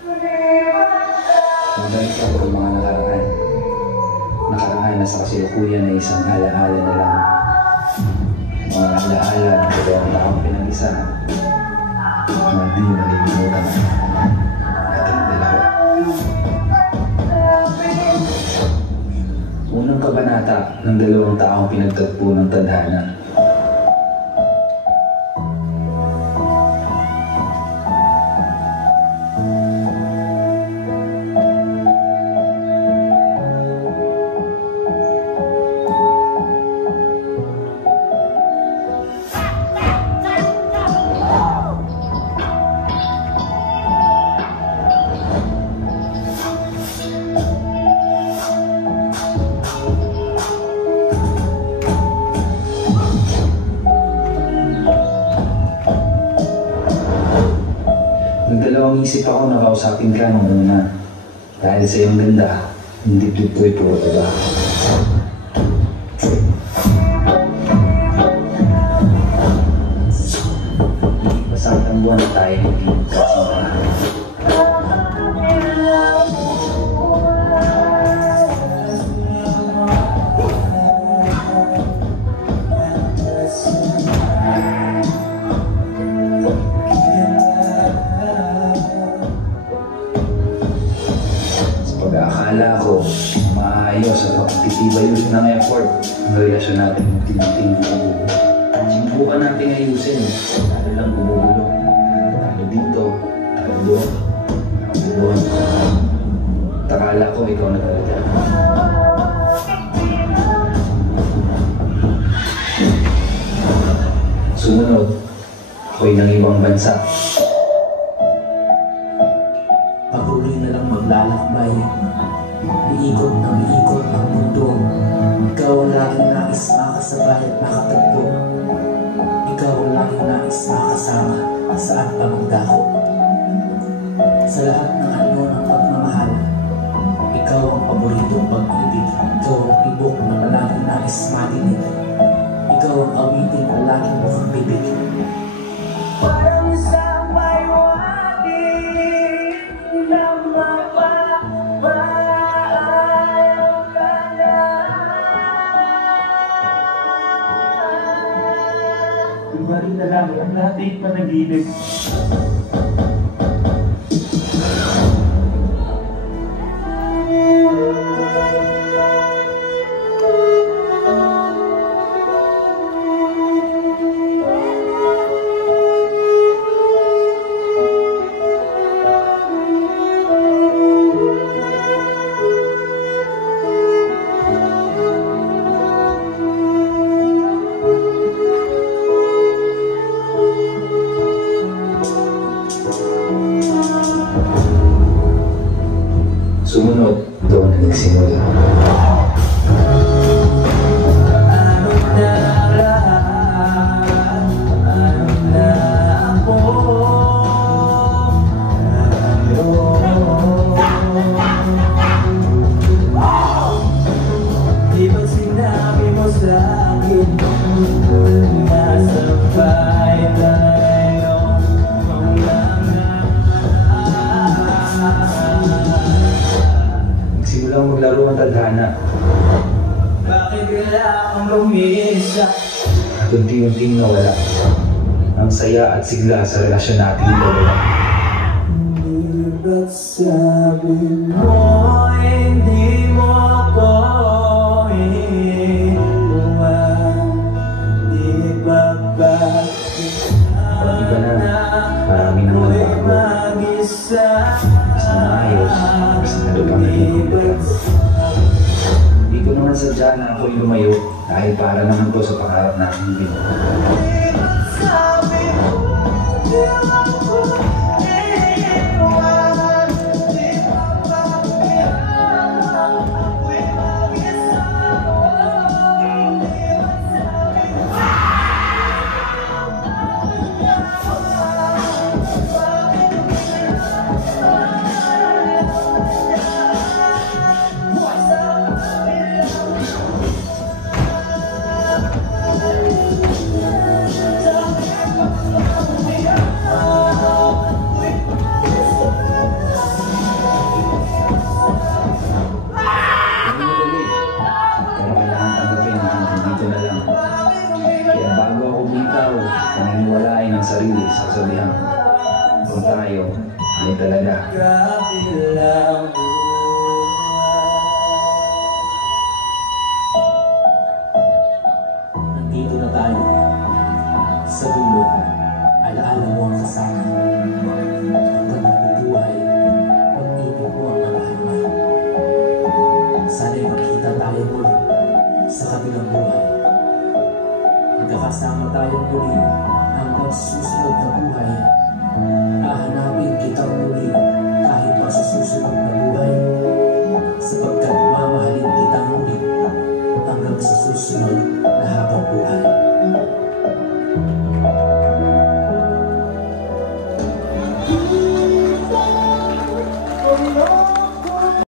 Mabalik ako ng mga nakaraan. Nakaraan na sa kasalukuyan na isang alaala na lang. Mga alaala na dalawang taong pinag-isahan na di malilimutan ating dalawa. Unang kabanata ng dalawang taong pinagtagpo ng tadhana. Nagdalawang isip ako na kausapin ka nung una. Dahil sa iyong ganda, hindi dibdib ko'y puro iba. Basta ang buwan na tayo hindi magkasintahan. Pag-aakala ko, maayos at mapagtitibay ng effort ang relasyon natin ng tinitingin. Sinubukan natin ayusin, lalo lang gumugulo. Tayo dito, tayo doon, tayo doon. Takala ko ikaw na talaga. Sumunod, ako'y ng ibang bansa. Patuloy na lang maglalakbay. Iikot ng iikot ang mundo. Ikaw ang laging nais makasabay at makatagpo. Ikaw ang laging nais makasama saan pa magdako. Sa lahat ng anyo ng pagmamahal, ikaw ang paboritong pag-ibig. Ikaw ang ibok na laging nais matinig. Ikaw ang awitin na laging mukhang bibig. Parang isang paywadi na mapapayaw ka na. Tumarin na lang ang ating panaginip. Sumunod, doon na nagsimula. Di ba sinabi mo sa akin nasa bahay tayo ang Nagsimulang maglaro ang tadhana. bakit kailangang lumisa? At unti-unting nawala ang saya at sigla sa relasyon nating dalawa. Di ba't sabi mo hindi mo ako inuwan? Di ba bakit Iba na, marami nang nagbago. mag-isa? Mas na maayos, mas lalo pang naging mabigat. Hindi ko naman sadya na ako'y lumayo dahil para naman to sa pangarap natin din. talaga. Grabe lang